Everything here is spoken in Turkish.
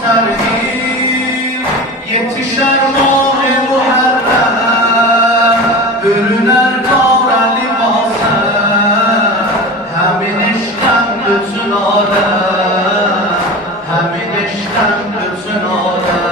serdi yetişer mah-ı muharrem bürüner kara libase hemin işten bütün alem hemin işten bütün alem